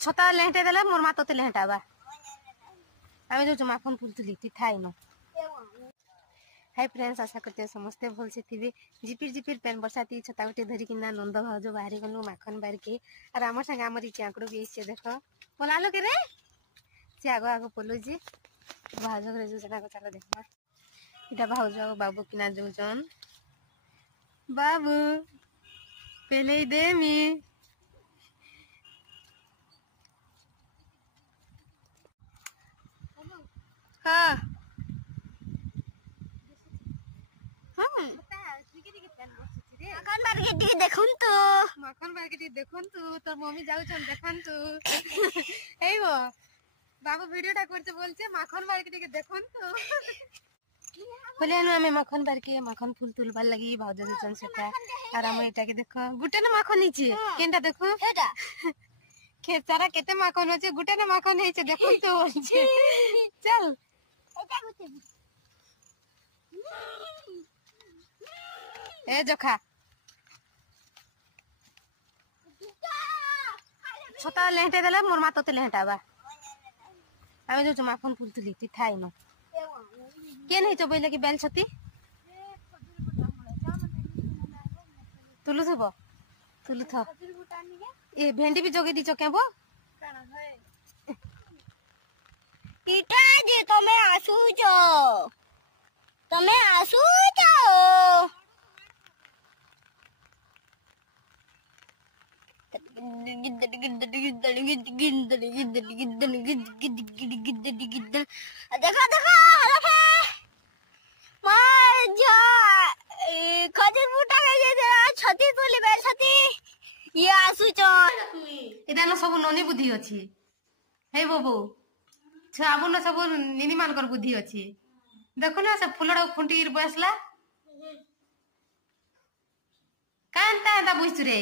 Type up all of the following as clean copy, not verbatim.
छता लेहटे देले मोर मा तोते लेहटाबा आमे जो माखन फुलथुली ती थाई न। हाय फ्रेंड्स, आशा करते समस्ते भल से थिबे। जिपिर जिपिर पेन बरसाती छता गोटे धरी किना नंद भाउज बाहरी गनु माखन बार के और आम संग आमर चाकड़ो भी आइसे देख बोलालो के रे से आगो आगो पोलो जी भाउज घरे जो जना को चलो देखमा। इटा भाउज बाबू किना जोजन बाबू पहले दे मी हाँ माखन मार्केट देखुन तो माखन मार्केट देखुन तो मम्मी जाउछन देखन तू एइबो बाबू वीडियोटा करते बोलछे माखन मार्केट देखुन तो बोले आनु आमे माखन बारके माखन फुल तुलबार लगी भाउज जोजन सेटा और हम एटा के देखो गुटे ना माखन हिचे केनटा देखो एटा खेचारा केते माखन होचे गुटे ना माखन हिचे देखुन तो बोलछे चल एटा गुटे ए जोखा छता लेहटे देले मोर मा तोते लेहटाबा आमे जो माखन फुलथुली ती थाई न केन हिचो बोइले कि बेल छती तुलु थबो तुलु थ ए भेंडी भी जोगे दिचो केबो इटा जे तमे आसुचो देखो खजूर बूटा छती तुली बेल छती ये आसुचो इदा न सब ननी बुद्धि अछि हे बाबू छाबु न सब निनी मानकर बुद्धि अछि देखो ना सब फुलड़ा खुंटी बसला कांता दा बुझरे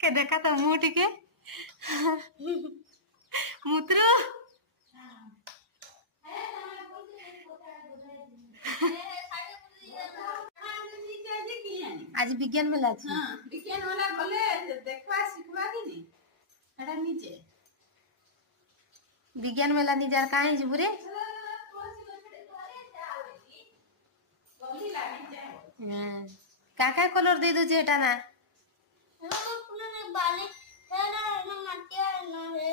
के देखा तो मुंह टिके मूत्र आज विज्ञान मेला अछि हां विज्ञान वाला गले देखवा सिखवा कि नहीं एटा नीचे विज्ञान मेला निजार काहे जिबुरे का कलर दे दो जेटा ना बाली है ना मटिया ना है